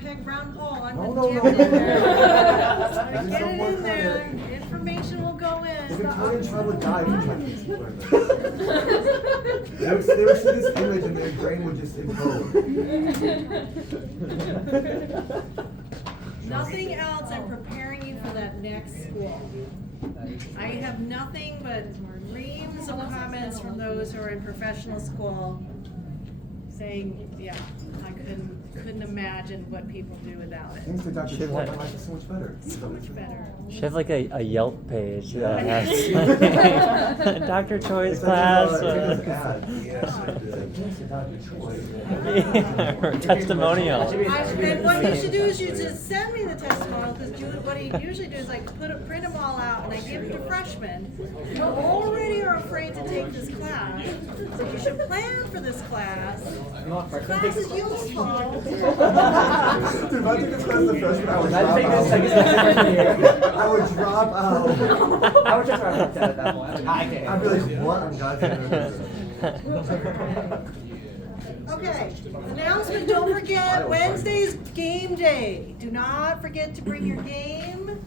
peg, round hole. I'm No, gonna no, jam no, it in no, there. no. Get Just don't it work in on there. it. Information will go in. The Victorian child would die if you tried to explain this. They would see this image and their brain would just implode. Nothing else. I'm preparing you for that next school. I have nothing but reams of comments from those who are in professional school saying, yeah, I couldn't imagine what people do without it. Thanks to Dr. Choi, my life is so much better. So much better. Should have like a Yelp page that Yeah. has Dr. Choi's class. It's like an ad. Yes, I did. Thanks to Dr. Choi. Yeah, or testimonial. And what you should do is you just send me the testimonial, because what he usually do is like print them all out, and I give them to freshmen who already are afraid to take this class. So you should plan for this class. This class is useful. Dude, if I took this class the freshman, I would I drop think this like out. second year. I would drop out. I would just try to look at that point. I'd be like, what? I'm God's Okay, announcement, don't forget, Wednesday's game day. Do not forget to bring your game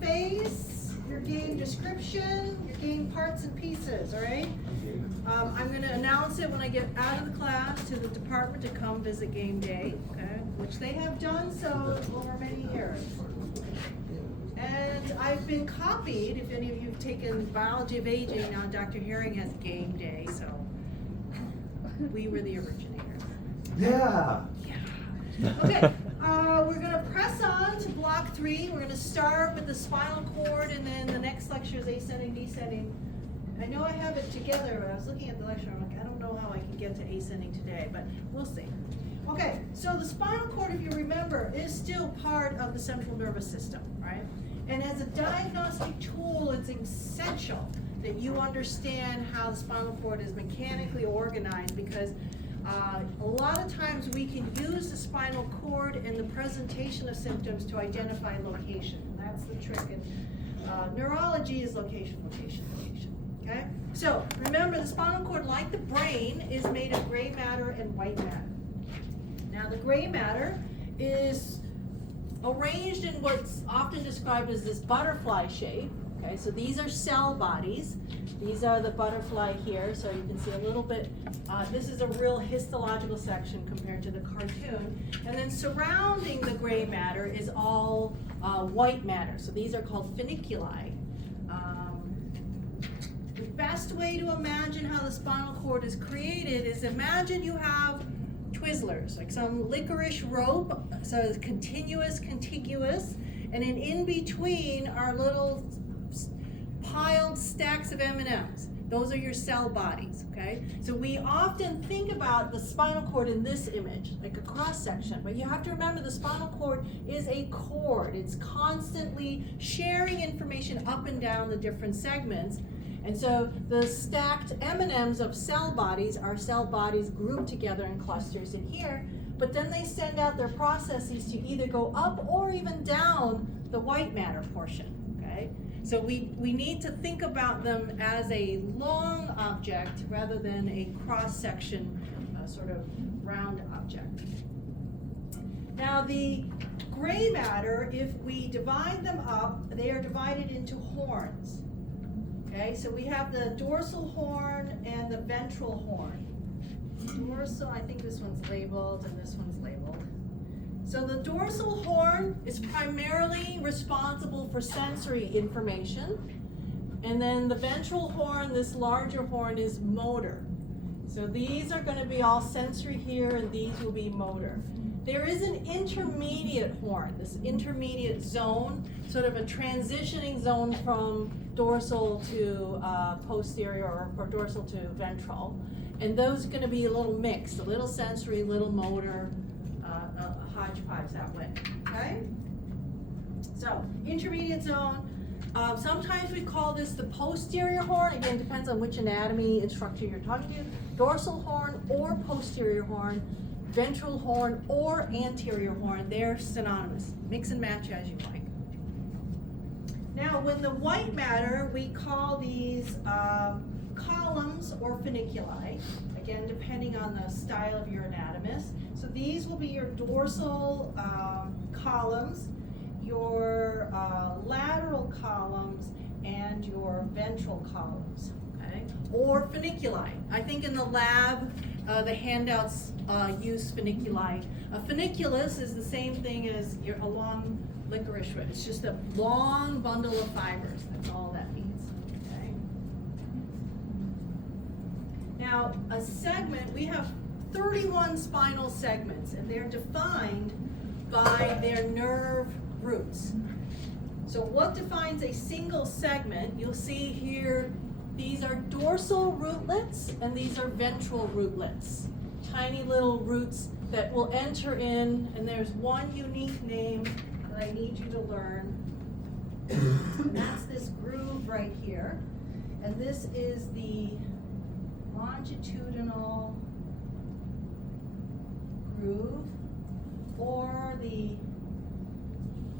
face, your game description, your game parts and pieces, all right? I'm gonna announce it when I get out of the class to the department to come visit game day, okay? Which they have done so over many years. And I've been copied, if any of you have taken biology of aging, now Dr. Herring has game day, so we were the originators. Yeah. Okay, we're gonna press on to block 3. We're gonna start with the spinal cord, and then the next lecture is ascending, descending. I know I have it together, but I was looking at the lecture, I'm like, I don't know how I can get to ascending today, but we'll see. Okay, so the spinal cord, if you remember, is still part of the central nervous system, right? And as a diagnostic tool, it's essential that you understand how the spinal cord is mechanically organized, because a lot of times we can use the spinal cord in the presentation of symptoms to identify location. And that's the trick. And neurology is location, location, location. Okay? So remember, the spinal cord, like the brain, is made of gray matter and white matter. Now the gray matter is arranged in what's often described as this butterfly shape. Okay, so these are cell bodies. These are the butterfly here, so you can see a little bit. This is a real histological section compared to the cartoon. And then surrounding the gray matter is all white matter. So these are called funiculi. The best way to imagine how the spinal cord is created is, imagine you have Twizzlers, like some licorice rope, so it's continuous, contiguous, and then in between are little piled stacks of M&Ms. Those are your cell bodies, okay? So we often think about the spinal cord in this image, like a cross section, but you have to remember the spinal cord is a cord. It's constantly sharing information up and down the different segments. And so the stacked M&Ms of cell bodies are cell bodies grouped together in clusters in here, but then they send out their processes to either go up or even down the white matter portion, okay? So we need to think about them as a long object rather than a cross-section, sort of round object. Now the gray matter, if we divide them up, they are divided into horns. Okay, so we have the dorsal horn and the ventral horn. Dorsal, I think this one's labeled and this one's labeled. So the dorsal horn is primarily responsible for sensory information. And then the ventral horn, this larger horn, is motor. So these are going to be all sensory here, and these will be motor. There is an intermediate horn, this intermediate zone, sort of a transitioning zone from dorsal to posterior, or dorsal to ventral. And those are going to be a little mixed, a little sensory, a little motor, a hodgepodge that way, okay? So, intermediate zone. Sometimes we call this the posterior horn. Again, depends on which anatomy instructor you're talking to. Dorsal horn or posterior horn, ventral horn or anterior horn, they're synonymous. Mix and match as you like. Now, when the white matter, we call these columns or funiculi. again, depending on the style of your anatomist. So these will be your dorsal columns, your lateral columns, and your ventral columns, okay? Or funiculi. I think in the lab, the handouts use funiculi. A funiculus is the same thing as a long licorice root. It's just a long bundle of fibers. That's all that means, okay? Now, a segment, we have 31 spinal segments, and they're defined by their nerve roots. So what defines a single segment? You'll see here, these are dorsal rootlets, and these are ventral rootlets. Tiny little roots that will enter in, and there's one unique name that I need you to learn. And that's this groove right here. And this is the longitudinal groove, or the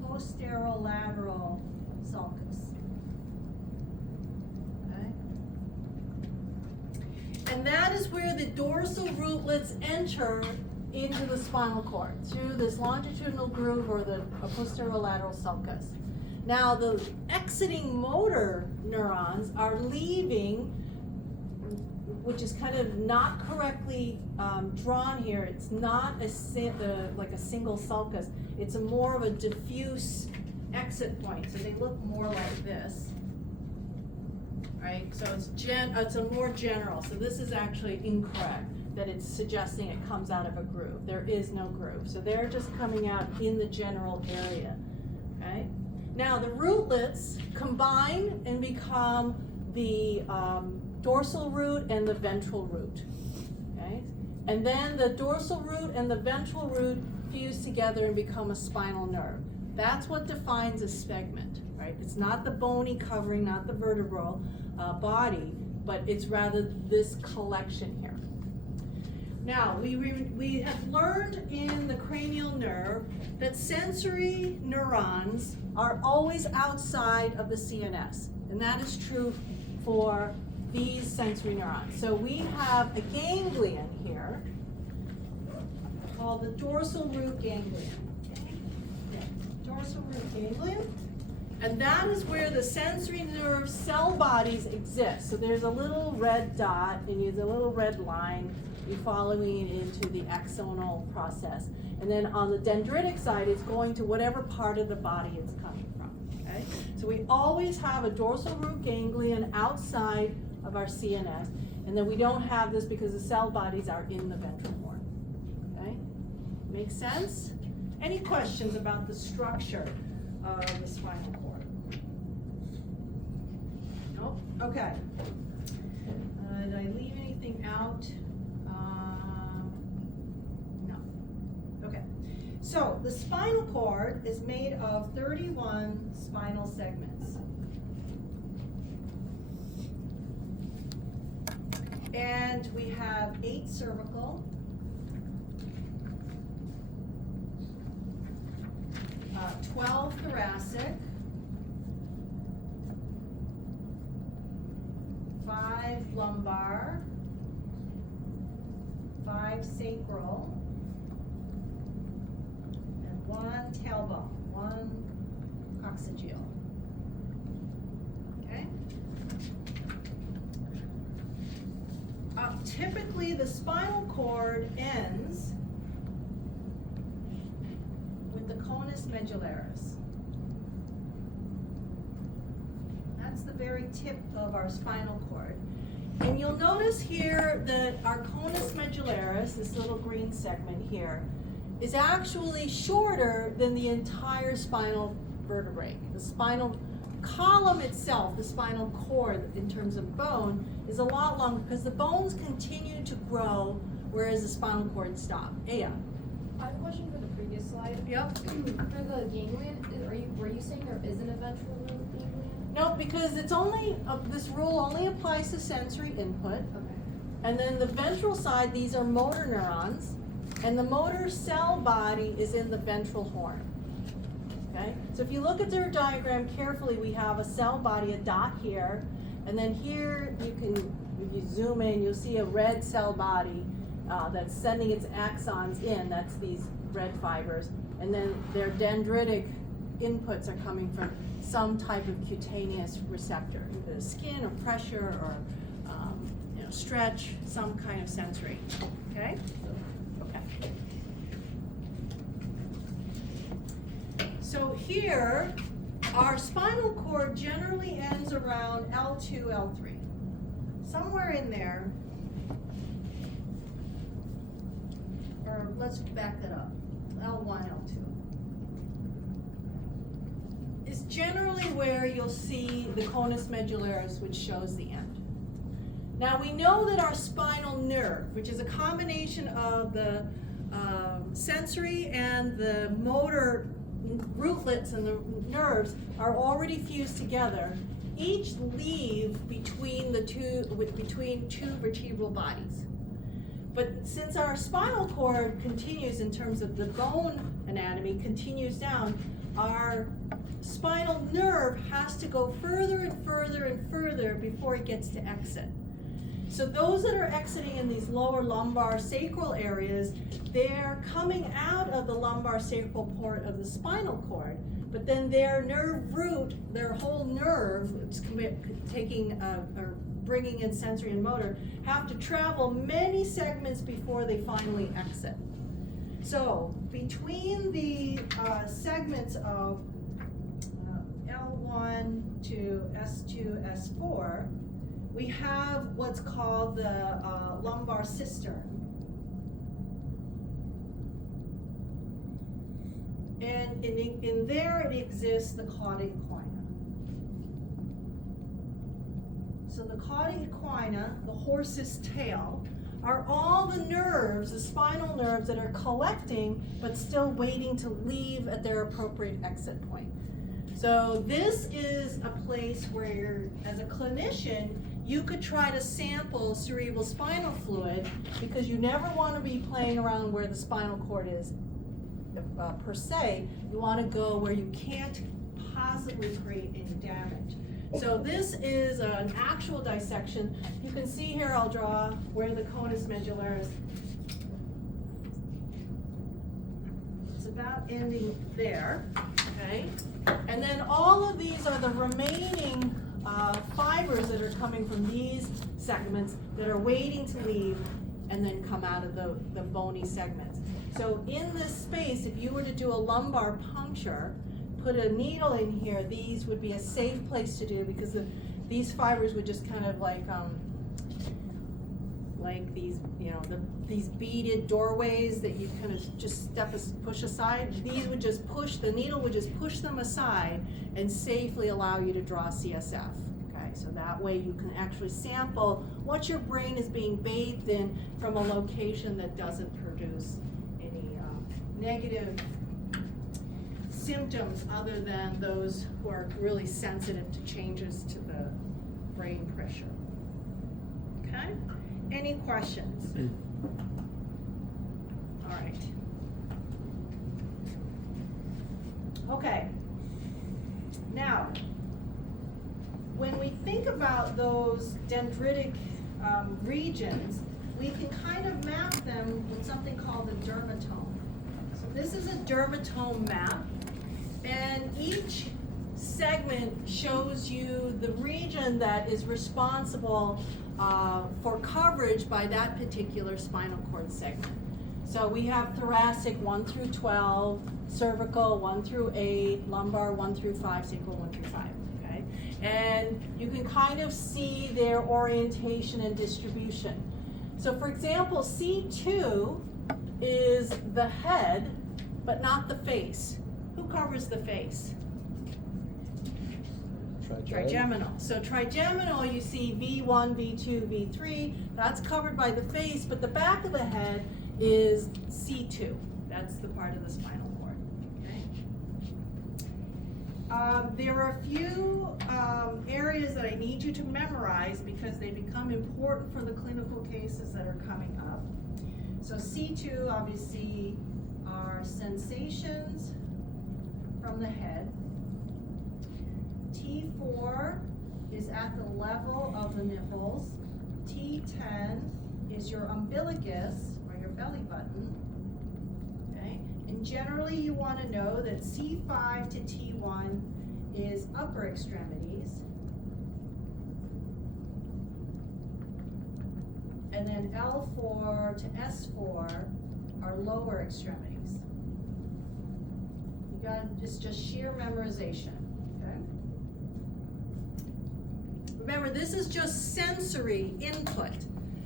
posterolateral sulcus. Okay? And that is where the dorsal rootlets enter into the spinal cord, through this longitudinal groove or the posterolateral sulcus. Now the exiting motor neurons are leaving, which is kind of not correctly drawn here. It's not like a single sulcus. It's more of a diffuse exit point. So they look more like this, right? So it's a more general. So this is actually incorrect, that it's suggesting it comes out of a groove. There is no groove. So they're just coming out in the general area, okay? Now the rootlets combine and become the dorsal root and the ventral root, okay? And then the dorsal root and the ventral root fuse together and become a spinal nerve. That's what defines a segment, right? It's not the bony covering, not the vertebral body, but it's rather this collection here. Now, we have learned in the cranial nerve that sensory neurons are always outside of the CNS, and that is true for these sensory neurons. So we have a ganglion here called the dorsal root ganglion. Dorsal root ganglion. And that is where the sensory nerve cell bodies exist. So there's a little red dot, and there's a little red line. You're following it into the axonal process. And then on the dendritic side, it's going to whatever part of the body it's coming from, okay? So we always have a dorsal root ganglion outside of our CNS, and then we don't have this because the cell bodies are in the ventral horn, okay? Make sense? Any questions about the structure of the spinal cord? Nope, okay. Did I leave anything out? No. Okay. So the spinal cord is made of 31 spinal segments. And we have 8 cervical, 12 thoracic, 5 lumbar, 5 sacral, and 1 tailbone, 1 coccygeal. Okay? Typically, the spinal cord ends with the conus medullaris. That's the very tip of our spinal cord. And you'll notice here that our conus medullaris, this little green segment here, is actually shorter than the entire spinal vertebrae. The spinal column itself, the spinal cord in terms of bone, is a lot longer because the bones continue to grow, whereas the spinal cord stops. Aya. I have a question for the previous slide. Yep. For the ganglion, were you saying there isn't a ventral root ganglion? No, because it's only, this rule only applies to sensory input. Okay. And then the ventral side, these are motor neurons, and the motor cell body is in the ventral horn. Okay? So if you look at their diagram carefully, we have a cell body, a dot here, and then here you can if you zoom in, you'll see a red cell body that's sending its axons in, that's these red fibers, and then their dendritic inputs are coming from some type of cutaneous receptor, either skin or pressure or stretch, some kind of sensory, okay? Okay. So here, our spinal cord generally ends around L2, L3. Somewhere in there, or let's back that up, L1, L2. Is generally where you'll see the conus medullaris, which shows the end. Now we know that our spinal nerve, which is a combination of the sensory and the motor rootlets and the nerves, are already fused together. Each leave between two vertebral bodies. But since our spinal cord continues in terms of the bone anatomy, continues down, our spinal nerve has to go further and further and further before it gets to exit. So those that are exiting in these lower lumbar sacral areas, they're coming out of the lumbar sacral port of the spinal cord, but then their nerve root, their whole nerve, bringing in sensory and motor, have to travel many segments before they finally exit. So between the segments of L1 to S2, S4, we have what's called the lumbar cistern. And in there it exists the cauda equina. So the cauda equina, the horse's tail, are all the nerves, the spinal nerves that are collecting but still waiting to leave at their appropriate exit point. So this is a place where, as a clinician, you could try to sample cerebral spinal fluid, because you never want to be playing around where the spinal cord is per se. You want to go where you can't possibly create any damage. So this is an actual dissection. You can see here, I'll draw where the conus medullaris, it's about ending there, okay? And then all of these are the remaining fibers that are coming from these segments that are waiting to leave and then come out of the bony segments. So in this space, if you were to do a lumbar puncture, put a needle in here, these would be a safe place to do, because these fibers would just kind of like these, these beaded doorways that you kind of just push aside. These would just the needle would just push them aside and safely allow you to draw CSF. Okay, so that way you can actually sample what your brain is being bathed in from a location that doesn't produce any negative symptoms other than those who are really sensitive to changes to the brain pressure. Okay? Any questions? All right. Okay. Now, when we think about those dendritic regions, we can kind of map them with something called a dermatome. So this is a dermatome map, and each segment shows you the region that is responsible for coverage by that particular spinal cord segment. So we have thoracic 1 through 12, cervical 1 through 8, lumbar 1 through 5, sacral 1 through 5. Okay, and you can kind of see their orientation and distribution. So for example, C2 is the head, but not the face. Who covers the face? Trigeminal. So trigeminal, you see V1, V2, V3, that's covered by the face, but the back of the head is C2. That's the part of the spinal cord. Okay. There are a few areas that I need you to memorize because they become important for the clinical cases that are coming up. So C2 obviously are sensations from the head. T4 is at the level of the nipples. T10 is your umbilicus, or your belly button, okay? And generally you want to know that C5 to T1 is upper extremities. And then L4 to S4 are lower extremities. You got just sheer memorization, okay? Remember, this is just sensory input.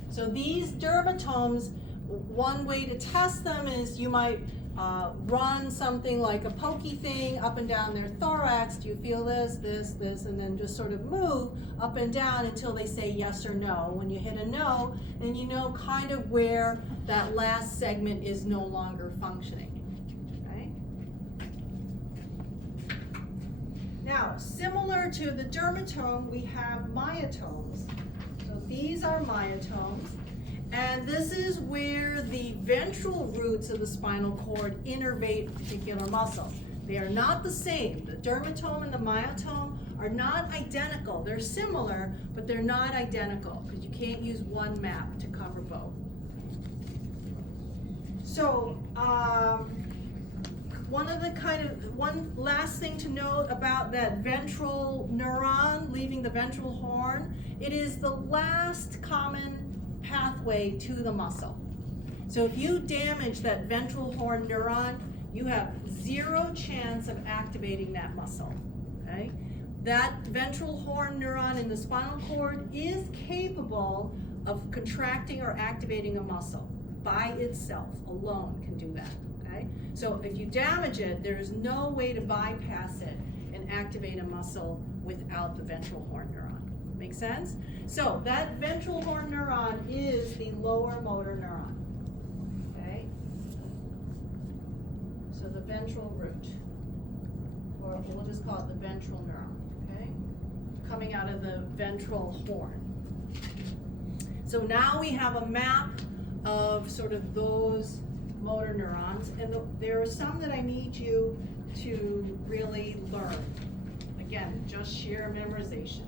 So these dermatomes, one way to test them is you might run something like a pokey thing up and down their thorax. Do you feel this, this, this, and then just sort of move up and down until they say yes or no. When you hit a no, then you know kind of where that last segment is no longer functioning. Okay? Now, similar to the dermatome, we have myotomes. So these are myotomes. And this is where the ventral roots of the spinal cord innervate a particular muscle. They are not the same. The dermatome and the myotome are not identical. They're similar, but they're not identical because you can't use one map to cover both. So, one last thing to note about that ventral neuron leaving the ventral horn, it is the last common pathway to the muscle. So if you damage that ventral horn neuron, you have 0 chance of activating that muscle, okay? That ventral horn neuron in the spinal cord is capable of contracting or activating a muscle by itself, alone can do that, okay? So if you damage it, there's no way to bypass it and activate a muscle without the ventral horn neuron. Make sense? So that ventral horn neuron is the lower motor neuron, okay? So the ventral root, or we'll just call it the ventral neuron, okay? Coming out of the ventral horn. So now we have a map of sort of those motor neurons, and there are some that I need you to really learn. Again, just sheer memorization.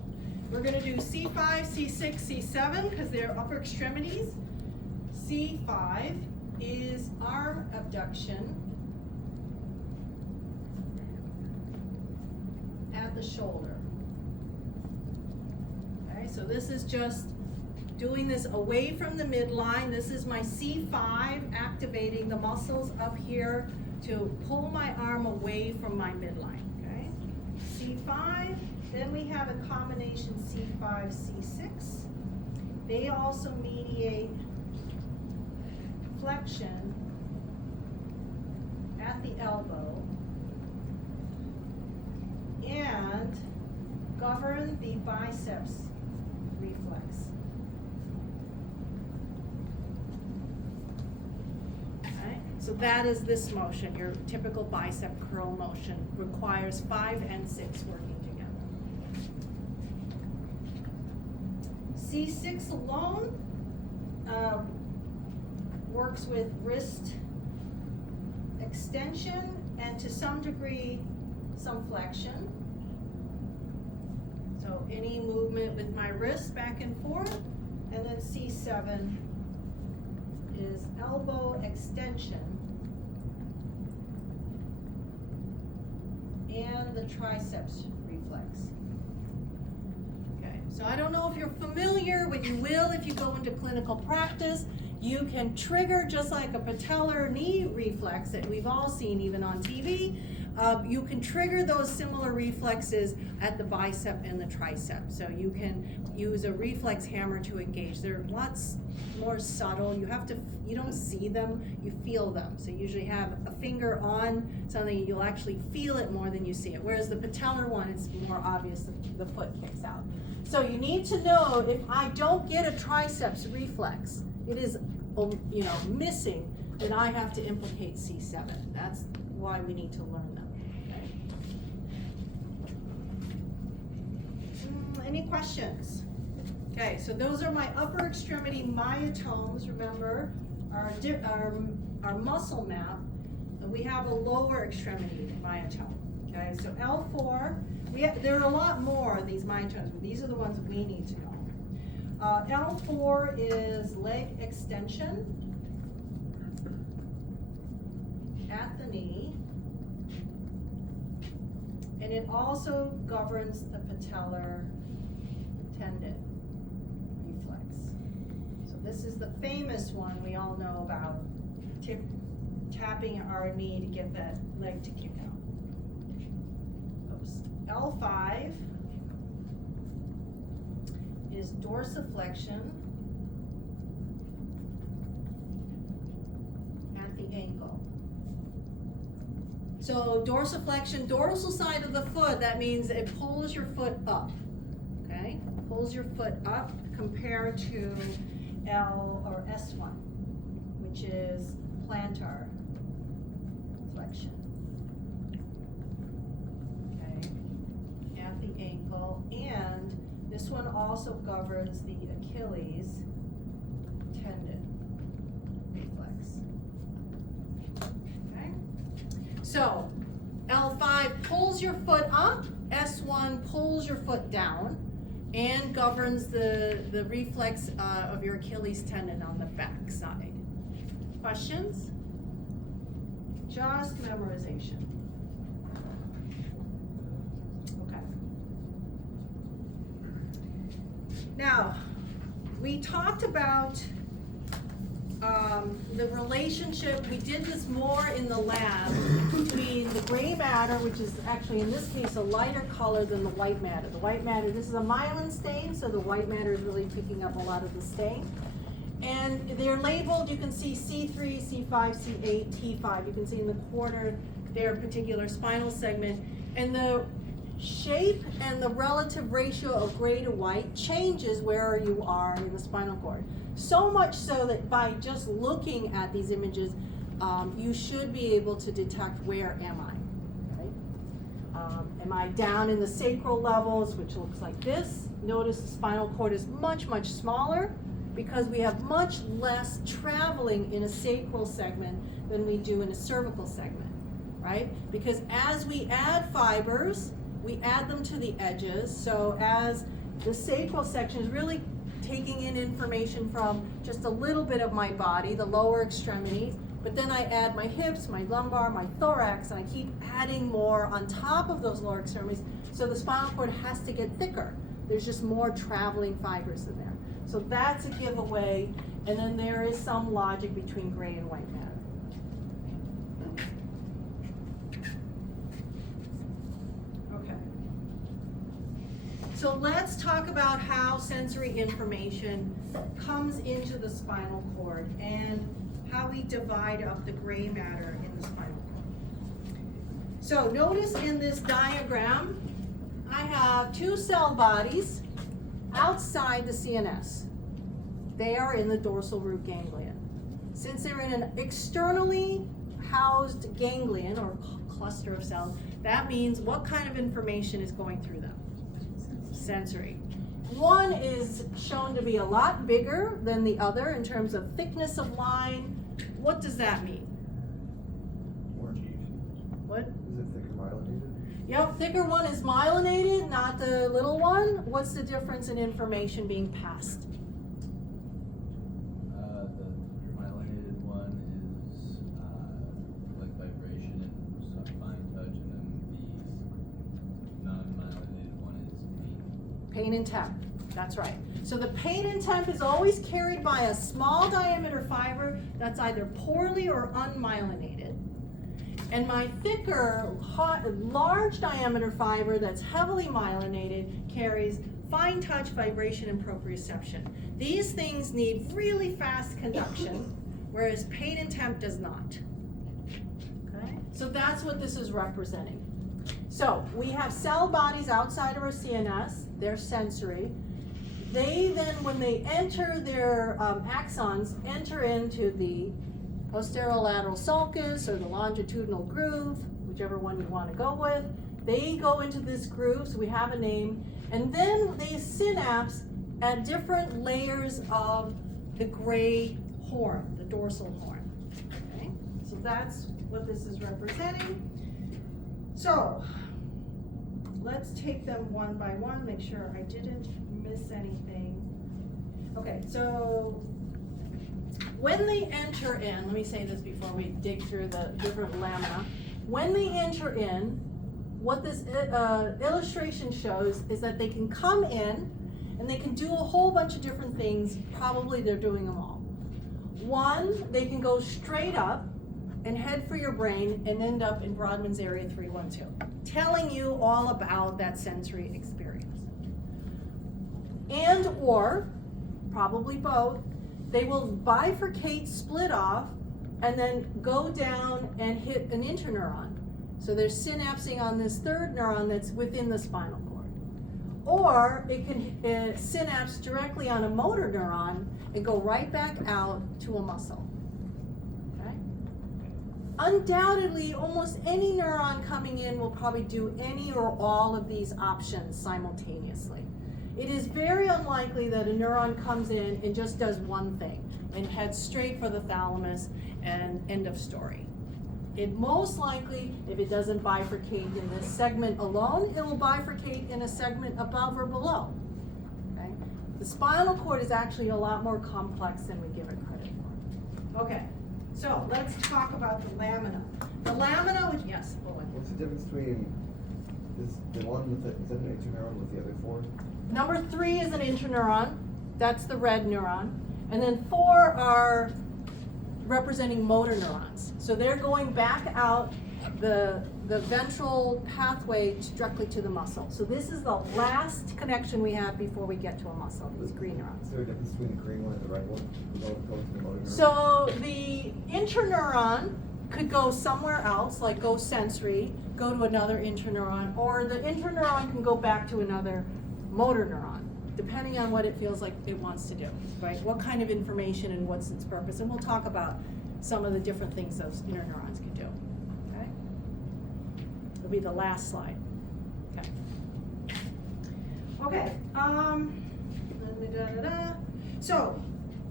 We're going to do C5, C6, C7 because they're upper extremities. C5 is arm abduction at the shoulder. Okay, so this is just doing this away from the midline. This is my C5 activating the muscles up here to pull my arm away from my midline. Okay, C5. Then we have a combination C5, C6. They also mediate flexion at the elbow and govern the biceps reflex. Okay, so that is this motion. Your typical bicep curl motion requires 5 and 6 working together. C6 alone works with wrist extension and to some degree some flexion. So any movement with my wrist back and forth, and then C7 is elbow extension and the triceps reflex. So I don't know if you're familiar, but you will if you go into clinical practice. You can trigger just like a patellar knee reflex that we've all seen even on TV. You can trigger those similar reflexes at the bicep and the tricep. So you can use a reflex hammer to engage. They're lots more subtle. You don't see them, you feel them. So you usually have a finger on something, you'll actually feel it more than you see it. Whereas the patellar one, it's more obvious, the foot kicks out. So you need to know if I don't get a triceps reflex, it is missing, then I have to implicate C7. That's why we need to learn them. Okay. Any questions? Okay, so those are my upper extremity myotomes. Remember, our muscle map. We have a lower extremity myotome. Okay, so L4. There are a lot more of these myotomes, but these are the ones we need to know. L4 is leg extension at the knee. And it also governs the patellar tendon reflex. So this is the famous one we all know about, tapping our knee to get that leg to kick out. Oops. L5 is dorsiflexion at the ankle. So dorsiflexion, dorsal side of the foot, that means it pulls your foot up, okay? Pulls your foot up compared to L or S1, which is plantar flexion. Okay, at the ankle, and this one also governs the Achilles tendon reflex. Okay? So, L5 pulls your foot up, S1 pulls your foot down, and governs the reflex of your Achilles tendon on the back side. Questions? Just memorization. Okay. Now, we talked about the relationship, we did this more in the lab, between the gray matter, which is actually in this case a lighter color than the white matter. The white matter, this is a myelin stain, so the white matter is really picking up a lot of the stain. And they're labeled, you can see C3, C5, C8, T5. You can see in the corner their particular spinal segment. And the shape and the relative ratio of gray to white changes where you are in the spinal cord. So much so that by just looking at these images, you should be able to detect where am I, right? Am I down in the sacral levels, which looks like this? Notice the spinal cord is much, much smaller because we have much less traveling in a sacral segment than we do in a cervical segment, right? Because as we add fibers, we add them to the edges. So as the sacral section is really taking in information from just a little bit of my body, the lower extremities, but then I add my hips, my lumbar, my thorax, and I keep adding more on top of those lower extremities, so the spinal cord has to get thicker. There's just more traveling fibers in there. So that's a giveaway, and then there is some logic between gray and white matter. Okay. So let's talk about how sensory information comes into the spinal cord and how we divide up the gray matter in the spinal cord. So notice in this diagram, I have two cell bodies outside the CNS. They are in the dorsal root ganglion. Since they're in an externally housed ganglion or cluster of cells, that means what kind of information is going through them? Sensory. One is shown to be a lot bigger than the other in terms of thickness of line. What does that mean? What? Is it thicker myelinated? Yep, thicker one is myelinated, not the little one. What's the difference in information being passed? The myelinated one is like vibration and some fine touch, and then the non-myelinated one is pain. Pain and temp, that's right. So the pain and temp is always carried by a small diameter fiber that's either poorly or unmyelinated. And my thicker, large diameter fiber that's heavily myelinated carries fine touch, vibration, and proprioception. These things need really fast conduction, whereas pain and temp does not. Okay? So that's what this is representing. So we have cell bodies outside of our CNS, they're sensory. They then, when they enter their axons, enter into the posterolateral sulcus or the longitudinal groove, whichever one you want to go with. They go into this groove, so we have a name, and then they synapse at different layers of the gray horn, the dorsal horn. Okay? So that's what this is representing. So let's take them one by one, make sure I didn't miss anything. Okay, so when they enter in, let me say this before we dig through the different lamina. When they enter in, what this illustration shows is that they can come in and they can do a whole bunch of different things. Probably they're doing them all. One, they can go straight up and head for your brain and end up in Brodmann's area 312, telling you all about that sensory experience. And or, probably both, they will bifurcate, split off, and then go down and hit an interneuron. So they're synapsing on this third neuron that's within the spinal cord. Or it can synapse directly on a motor neuron and go right back out to a muscle. Okay? Undoubtedly, almost any neuron coming in will probably do any or all of these options simultaneously. It is very unlikely that a neuron comes in and just does one thing and heads straight for the thalamus and end of story. It most likely, if it doesn't bifurcate in this segment alone, it will bifurcate in a segment above or below. Okay? The spinal cord is actually a lot more complex than we give it credit for. Okay, so let's talk about the lamina. The lamina, which, yes, Owen. What's the difference between the one with is that an interneuron with the other four? Number 3 is an interneuron. That's the red neuron. And then 4 are representing motor neurons. So they're going back out the ventral pathway directly to the muscle. So this is the last connection we have before we get to a muscle, these green neurons. Is there a difference between the green one and the red one? Go to the motor neuron? So the interneuron could go somewhere else, like go sensory, go to another interneuron, or the interneuron can go back to another motor neuron, depending on what it feels like it wants to do, right? What kind of information and what's its purpose. And we'll talk about some of the different things those interneurons can do, okay? It'll be the last slide, okay? Okay, so,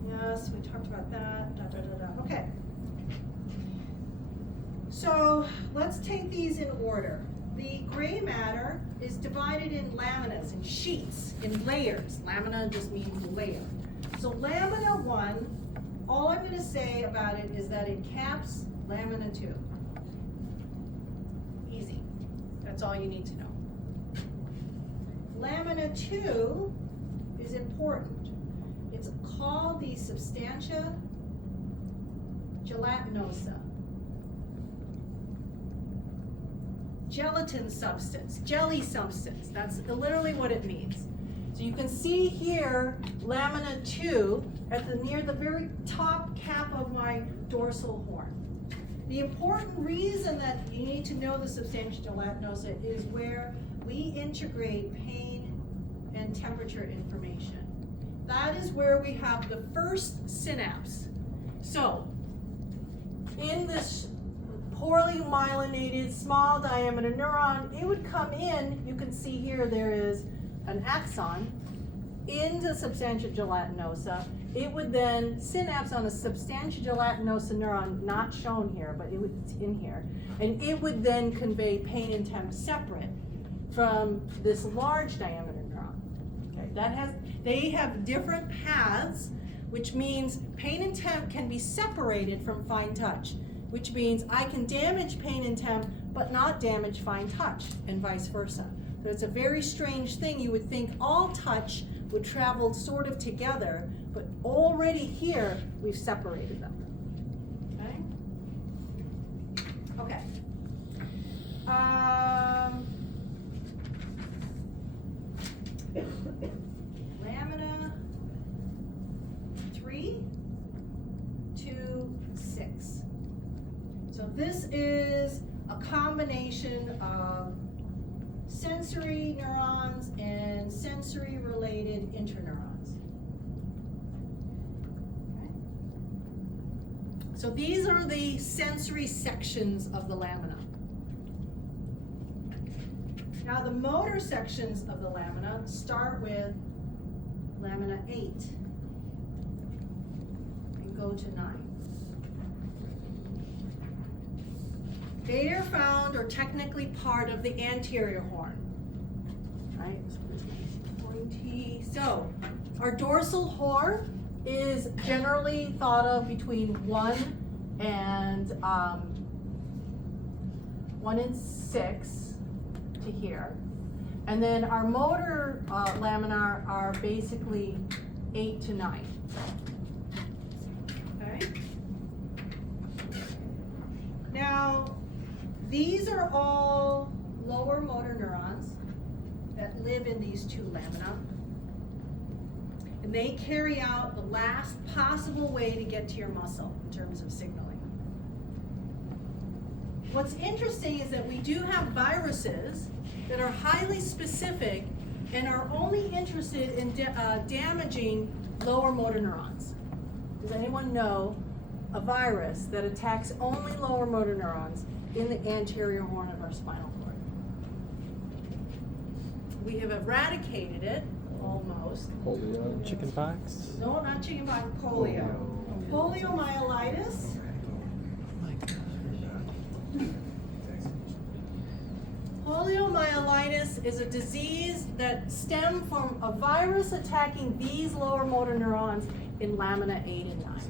yes, we talked about that, okay. So, let's take these in order. The gray matter is divided in laminas, in sheets, in layers. Lamina just means layer. So lamina 1, all I'm going to say about it is that it caps lamina 2. Easy. That's all you need to know. Lamina 2 is important. It's called the substantia gelatinosa. Gelatin substance, jelly substance. That's literally what it means. So you can see here, lamina 2 near the very top cap of my dorsal horn. The important reason that you need to know the substantia gelatinosa is where we integrate pain and temperature information. That is where we have the first synapse. So, in this poorly myelinated, small diameter neuron, it would come in, you can see here there is an axon, into substantia gelatinosa. It would then synapse on a substantia gelatinosa neuron, not shown here, but it's in here, and it would then convey pain and temp separate from this large diameter neuron. Okay, they have different paths, which means pain and temp can be separated from fine touch, which means I can damage pain and temp, but not damage fine touch, and vice versa. So it's a very strange thing. You would think all touch would travel sort of together, but already here, we've separated them. Okay? Okay. Lamina 3 to 6. So this is a combination of sensory neurons and sensory related interneurons. Okay. So these are the sensory sections of the lamina. Now the motor sections of the lamina start with lamina 8 and go to 9. They are found, or technically part of the anterior horn. Right? So, Our dorsal horn is generally thought of between 1 and 6 to here. And then our motor laminar are basically 8 to 9. Okay? Now, these are all lower motor neurons that live in these two lamina. And they carry out the last possible way to get to your muscle in terms of signaling. What's interesting is that we do have viruses that are highly specific and are only interested in damaging lower motor neurons. Does anyone know a virus that attacks only lower motor neurons in the anterior horn of our spinal cord? We have eradicated it, almost. Chickenpox? No, not chickenpox, polio. Poliomyelitis. Poliomyelitis is a disease that stems from a virus attacking these lower motor neurons in lamina 8 and 9.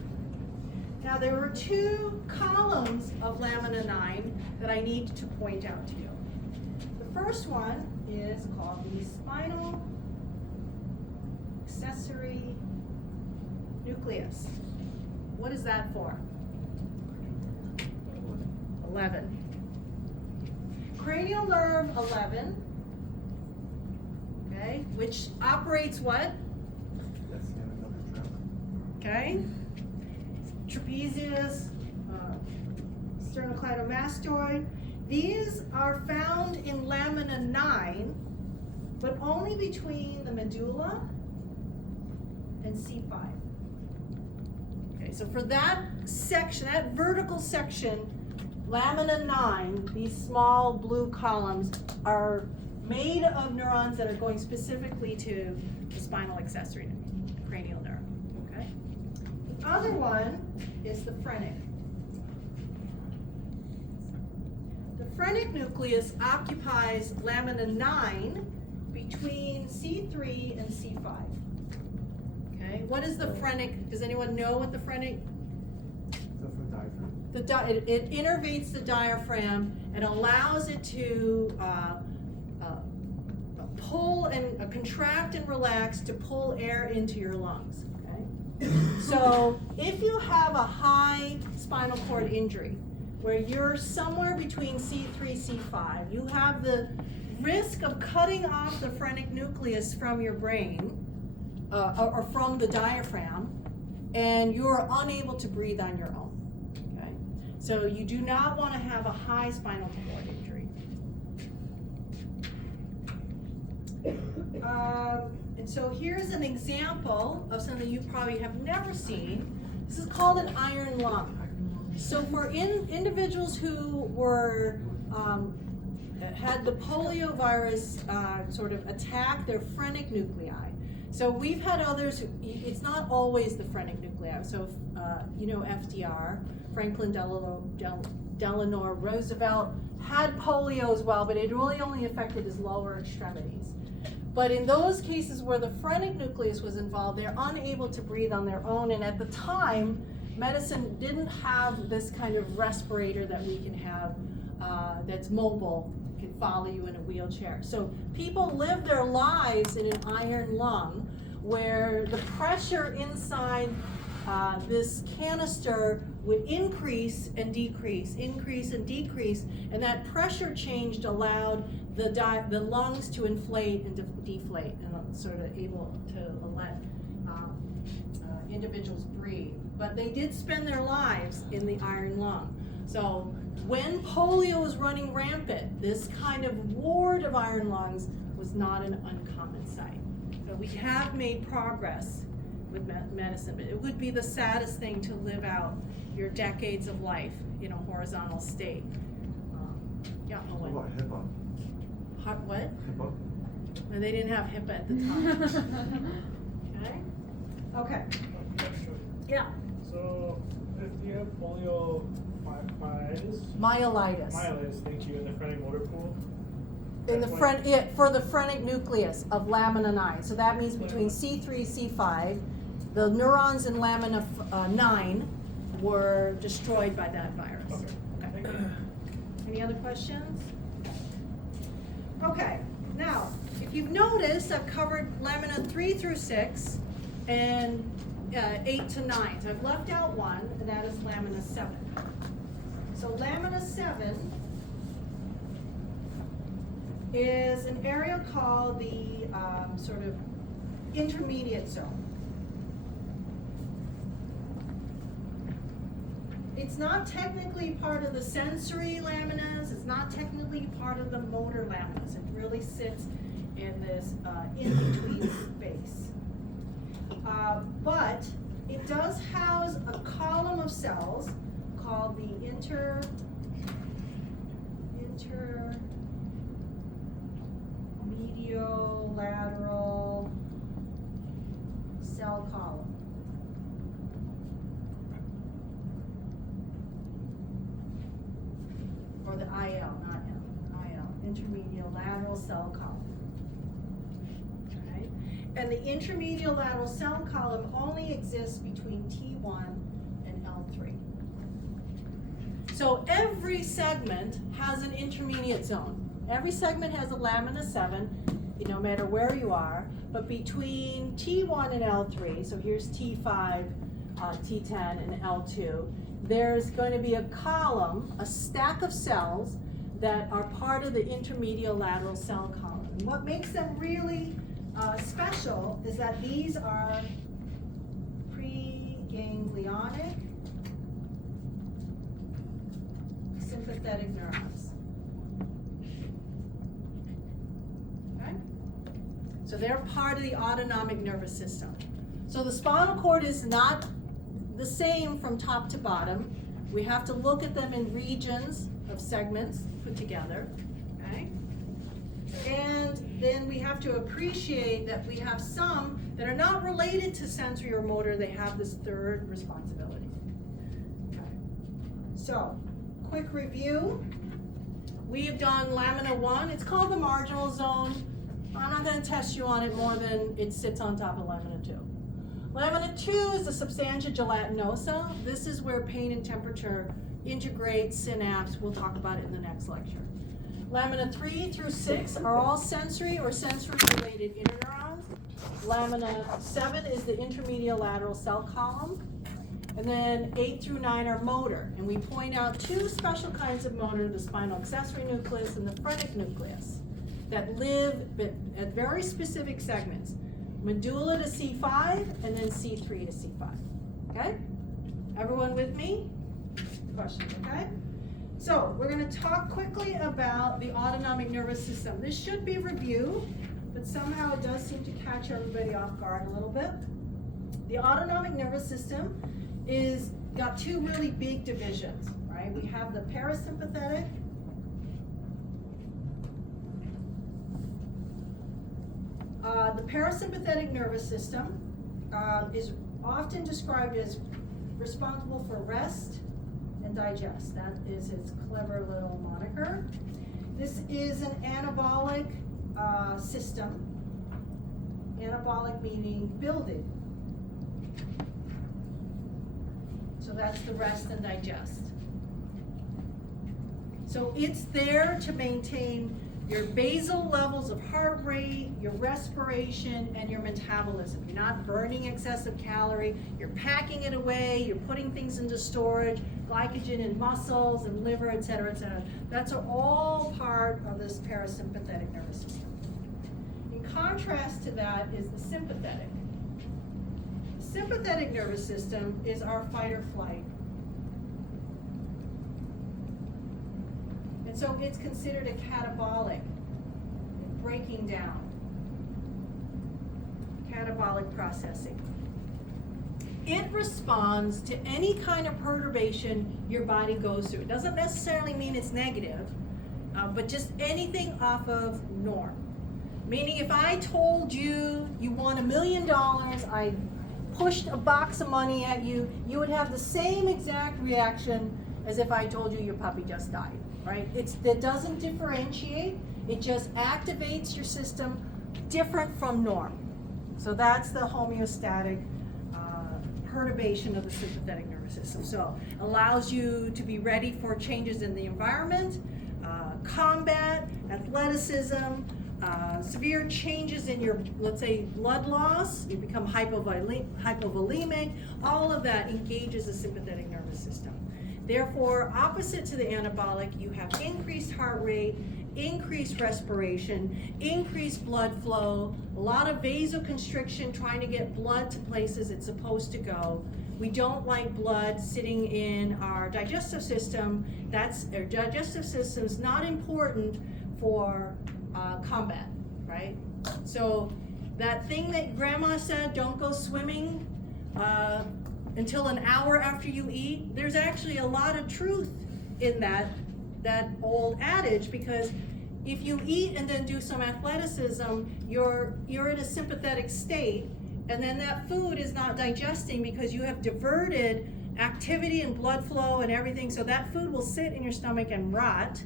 Now, there were 2 columns of lamina 9 that I need to point out to you. The first one is called the spinal accessory nucleus. What is that for? 11. Cranial nerve 11, okay, which operates what? That's another trap. Okay, trapezius, sternocleidomastoid. These are found in lamina 9, but only between the medulla and C5. Okay, so for that section, that vertical section, lamina 9, these small blue columns are made of neurons that are going specifically to the spinal accessory cranial nerve. Okay. The other one is the phrenic. The phrenic nucleus occupies lamina 9 between C3 and C5. Okay. What is the phrenic? Does anyone know what the phrenic? That's the diaphragm. It innervates the diaphragm and allows it to pull and contract and relax to pull air into your lungs. Okay? So if you have a high spinal cord injury where you're somewhere between C3, C5, you have the risk of cutting off the phrenic nucleus from your brain or from the diaphragm, and you're unable to breathe on your own. So you do not want to have a high spinal cord injury. And so here's an example of something you probably have never seen. This is called an iron lung. So for individuals who were had the polio virus sort of attack their phrenic nuclei. So we've had others who, it's not always the phrenic nuclei. So you know FDR, Franklin Delano Roosevelt had polio as well, but it really only affected his lower extremities. But in those cases where the phrenic nucleus was involved, they're unable to breathe on their own. And at the time, medicine didn't have this kind of respirator that we can have that's mobile, can follow you in a wheelchair. So people live their lives in an iron lung where the pressure inside this canister would increase and decrease, and that pressure change allowed the lungs to inflate and deflate, and sort of able to let individuals breathe. But they did spend their lives in the iron lung. So when polio was running rampant, this kind of ward of iron lungs was not an uncommon sight. So we have made progress with medicine, but it would be the saddest thing to live out your decades of life in a horizontal state. Yeah, Owen. What about HIPAA? What? HIPAA? And they didn't have HIPAA at the time. Okay. Yeah. So, if you have polio myelitis, Myelitis. thank you, in the phrenic motor pool, in the front, for the phrenic nucleus of lamina 9. So that means between C3, C5, the neurons in lamina 9 were destroyed by that virus. Okay. Okay. Any other questions? Okay, now, if you've noticed, I've covered lamina 3 through 6 and 8 to 9. So I've left out one, and that is lamina 7. So lamina 7 is an area called the sort of intermediate zone. It's not technically part of the sensory laminas, it's not technically part of the motor laminas. It really sits in this in-between space. But it does house a column of cells called the intermediolateral cell column. Or the IL, not M, IL, intermediolateral cell column. Okay? And the intermediolateral cell column only exists between T1 and L3. So every segment has an intermediate zone. Every segment has a lamina 7, no matter where you are, but between T1 and L3, so here's T5, T10, and L2, there's going to be a column, a stack of cells that are part of the intermediolateral cell column. And what makes them really special is that these are preganglionic sympathetic neurons. Okay? So they're part of the autonomic nervous system. So the spinal cord is not the same from top to bottom. We have to look at them in regions of segments put together, okay? And then we have to appreciate that we have some that are not related to sensory or motor. They have this third responsibility. Okay. So, quick review. We have done lamina 1. It's called the marginal zone. I'm not going to test you on it more than it sits on top of lamina 2. Lamina 2 is the substantia gelatinosa. This is where pain and temperature integrate synapse. We'll talk about it in the next lecture. Lamina 3 through 6 are all sensory or sensory-related interneurons. Lamina 7 is the intermediolateral cell column. And then 8 through 9 are motor. And we point out two special kinds of motor, the spinal accessory nucleus and the phrenic nucleus, that live at very specific segments. Medulla to C5, and then C3 to C5. Okay? Everyone with me? Questions, okay? So, we're going to talk quickly about the autonomic nervous system. This should be review, but somehow it does seem to catch everybody off guard a little bit. The autonomic nervous system is got two really big divisions, right? We have the parasympathetic the parasympathetic nervous system is often described as responsible for rest and digest. That is its clever little moniker. This is an anabolic system. Anabolic meaning building. So that's the rest and digest. So it's there to maintain your basal levels of heart rate, your respiration, and your metabolism. You're not burning excessive calorie, you're packing it away, you're putting things into storage, glycogen in muscles and liver, et cetera, et cetera. That's all part of this parasympathetic nervous system. In contrast to that is the sympathetic. The sympathetic nervous system is our fight or flight. And so it's considered a catabolic, breaking down, catabolic processing. It responds to any kind of perturbation your body goes through. It doesn't necessarily mean it's negative, but just anything off of norm. Meaning if I told you you won $1 million, I pushed a box of money at you, you would have the same exact reaction as if I told you your puppy just died. Right? It doesn't differentiate. It just activates your system different from norm. So that's the homeostatic perturbation of the sympathetic nervous system. So allows you to be ready for changes in the environment, combat, athleticism, severe changes in your, let's say, blood loss, you become hypovolemic, all of that engages the sympathetic nervous system. Therefore, opposite to the anabolic, you have increased heart rate, increased respiration, increased blood flow, a lot of vasoconstriction trying to get blood to places it's supposed to go. We don't like blood sitting in our digestive system. Our digestive system is not important for combat, right? So that thing that grandma said, don't go swimming until an hour after you eat, there's actually a lot of truth in that old adage, because if you eat and then do some athleticism, you're in a sympathetic state, and then that food is not digesting because you have diverted activity and blood flow and everything, so that food will sit in your stomach and rot,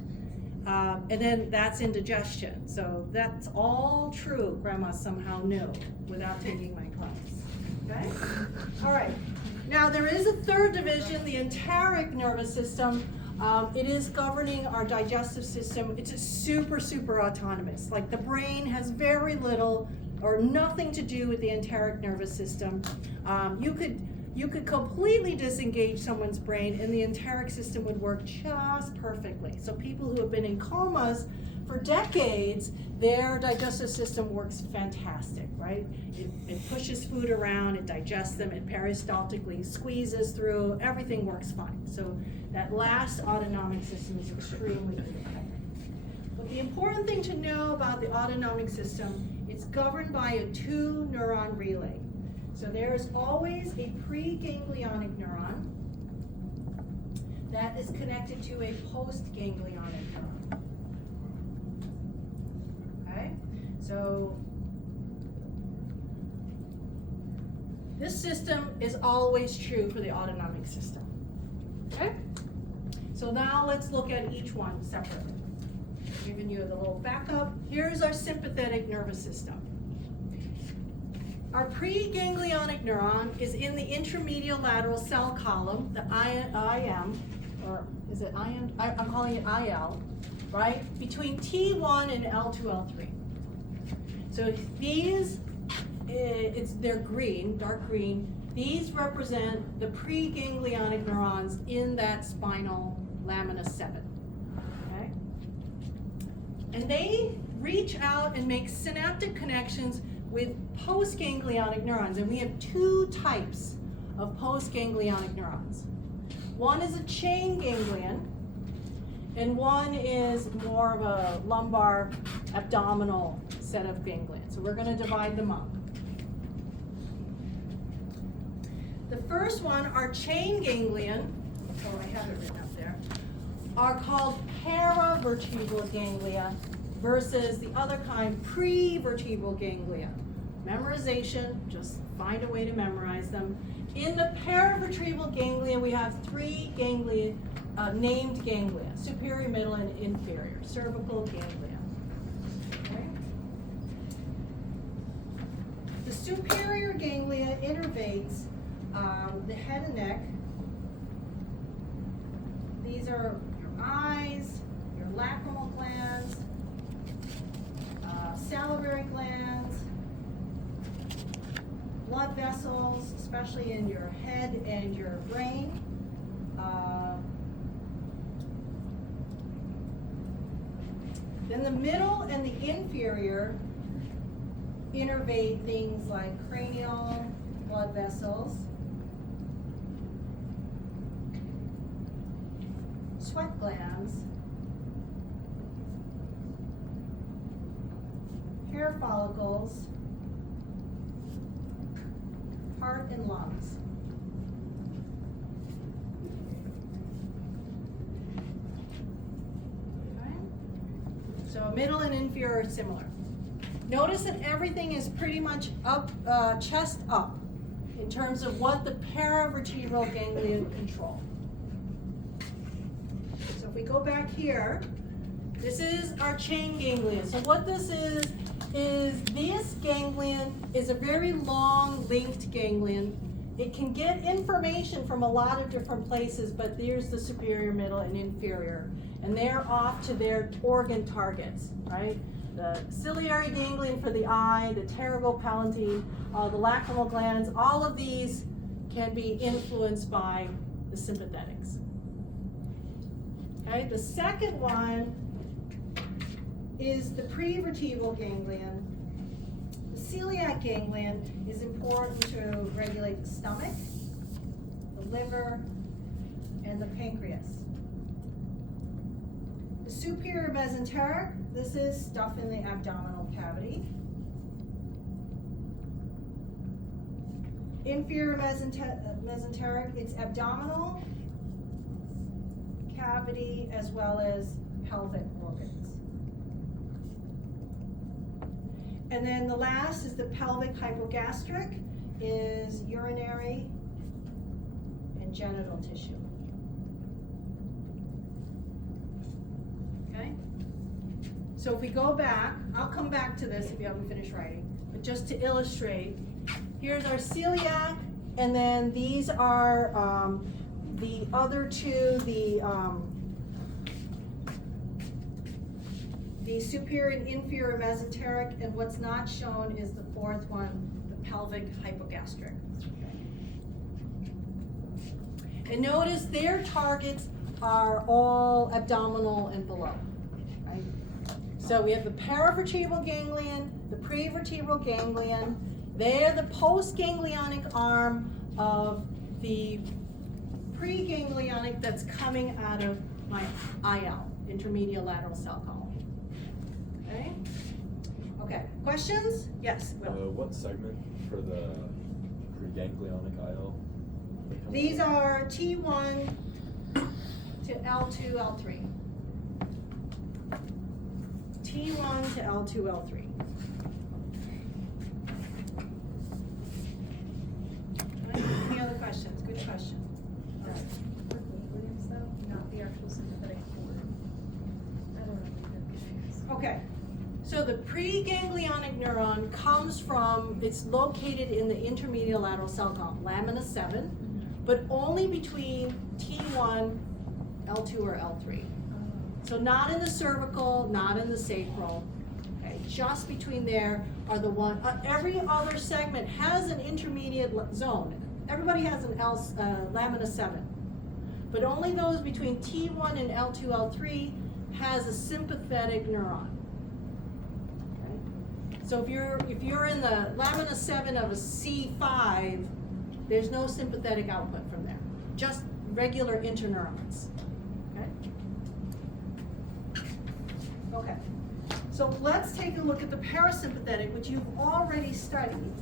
and then that's indigestion. So that's all true, grandma somehow knew without taking my class, okay? All right, now there is a third division, the enteric nervous system. It is governing our digestive system. It's a super autonomous. Like the brain has very little or nothing to do with the enteric nervous system. You could completely disengage someone's brain and the enteric system would work just perfectly. So people who have been in comas for decades, their digestive system works fantastic, right? It pushes food around, it digests them, it peristaltically squeezes through, everything works fine. So that last autonomic system is extremely independent. But the important thing to know about the autonomic system, it's governed by a 2-neuron relay. So there is always a preganglionic neuron that is connected to a postganglionic neuron. Okay? So this system is always true for the autonomic system. Okay? So now let's look at each one separately. I'm giving you the little backup. Here's our sympathetic nervous system. Our preganglionic neuron is in the intermediolateral cell column, the IM, or is it IM? I'm calling it IL, right? Between T1 and L2, L3. So these, they're green, dark green. These represent the preganglionic neurons in that spinal lamina 7, okay? And they reach out and make synaptic connections with postganglionic neurons, and we have 2 types of postganglionic neurons. One is a chain ganglion, and one is more of a lumbar abdominal set of ganglions. So we're going to divide them up. The first one, our chain ganglion, oh, I have it written up there, are called paravertebral ganglia versus the other kind, prevertebral ganglia. Memorization, just find a way to memorize them. In the paravertebral ganglia, we have 3 ganglia, named ganglia, superior, middle, and inferior, cervical ganglia. Okay. The superior ganglia innervates the head and neck. These are your eyes, your lacrimal glands, salivary glands, blood vessels, especially in your head and your brain. Then the middle and the inferior innervate things like cranial blood vessels, sweat glands, hair follicles, heart and lungs. Okay. So middle and inferior are similar. Notice that everything is pretty much up, chest up, in terms of what the paravertebral ganglia control. So if we go back here, This is our chain ganglion. So what this is this ganglion is a very long linked ganglion. It can get information from a lot of different places, but there's the superior, middle, and inferior. And they're off to their organ targets, right? The ciliary ganglion for the eye, the pterygopalatine, the lacrimal glands, all of these can be influenced by the sympathetics. Okay, the second one is the prevertebral ganglion. The celiac ganglion is important to regulate the stomach, the liver, and the pancreas. The superior mesenteric, this is stuff in the abdominal cavity. Inferior mesenteric, it's abdominal cavity as well as pelvic organs. And then the last is the pelvic hypogastric, is urinary and genital tissue. Okay? So if we go back, I'll come back to this if you haven't finished writing, but just to illustrate, here's our celiac, and then these are the other two, the superior and inferior mesenteric, and what's not shown is the fourth one, the pelvic hypogastric. And notice their targets are all abdominal and below, right? So we have the paravertebral ganglion, the prevertebral ganglion. They're the postganglionic arm of the preganglionic that's coming out of my IL, intermediate lateral cell column. Okay? Okay, questions? Yes, Will. What segment for the preganglionic IL? These are T1 to L2, L3. T1 to L2, L3. Any other questions? Good question. All right. For ganglions though, not the actual sympathetic cord. I don't know, I'm confused. Okay, so the preganglionic neuron comes from, it's located in the intermediate lateral cell column, lamina 7, but only between T1, L2, or L3. So not in the cervical, not in the sacral. Okay, just between there are the one, every other segment has an intermediate zone. Everybody has an lamina 7, but only those between T1 and L2, L3 has a sympathetic neuron. Okay? So if you're in the lamina 7 of a C5, there's no sympathetic output from there, just regular interneurons. Okay? Okay. So let's take a look at the parasympathetic, which you've already studied.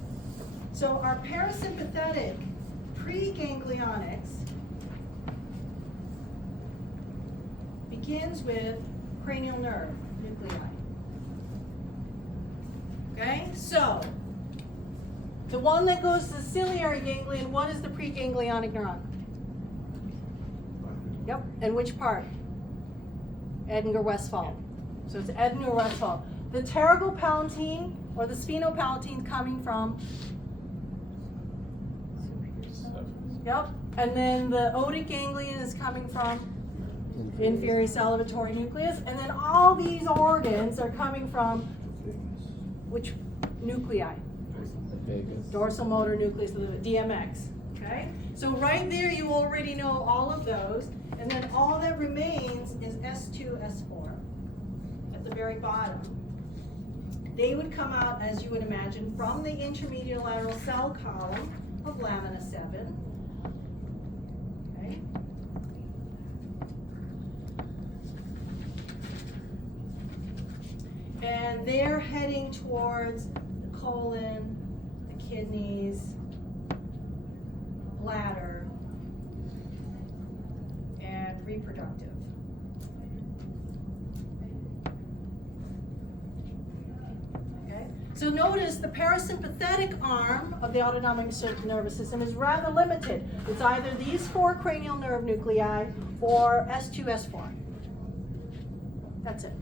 So our parasympathetic preganglionics begins with cranial nerve nuclei. Okay, so the one that goes to the ciliary ganglion, what is the preganglionic neuron? Yep, and which part? Edinger-Westphal. So it's Edinger-Westphal. The pterygopalatine or the sphenopalatine coming from? Yep, and then the otic ganglion is coming from inferior salivatory nucleus, and then all these organs are coming from which nuclei? Dorsal motor nucleus, the DMX. Okay, so right there you already know all of those, and then all that remains is S2, S4 at the very bottom. They would come out, as you would imagine, from the intermediate lateral cell column of lamina 7. Okay. And they're heading towards the colon, the kidneys, bladder, and reproductive. Okay? So notice the parasympathetic arm of the autonomic nervous system is rather limited. It's either these 4 cranial nerve nuclei or S2, S4. That's it.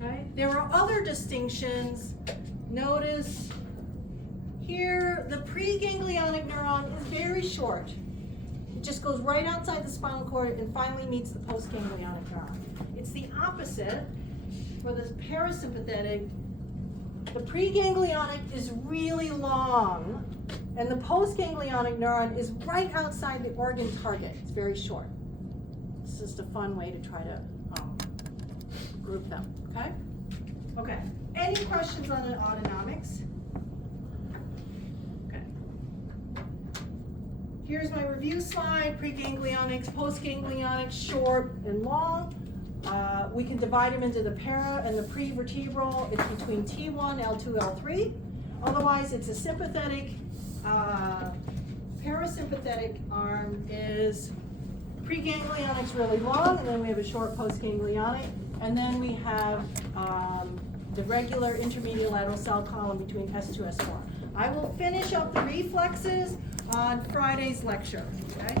Okay, there are other distinctions. Notice here, the preganglionic neuron is very short. It just goes right outside the spinal cord and finally meets the postganglionic neuron. It's the opposite for the parasympathetic. The preganglionic is really long, and the postganglionic neuron is right outside the organ target. It's very short. It's just a fun way to try to group them, okay? Okay, any questions on the autonomics? Okay. Here's my review slide, preganglionics, postganglionics, short and long. We can divide them into the para and the prevertebral. It's between T1, L2, L3. Otherwise, it's a sympathetic, parasympathetic arm is preganglionic's really long, and then we have a short postganglionic, and then we have the regular intermediate lateral cell column between S2, S4. I will finish up the reflexes on Friday's lecture, okay?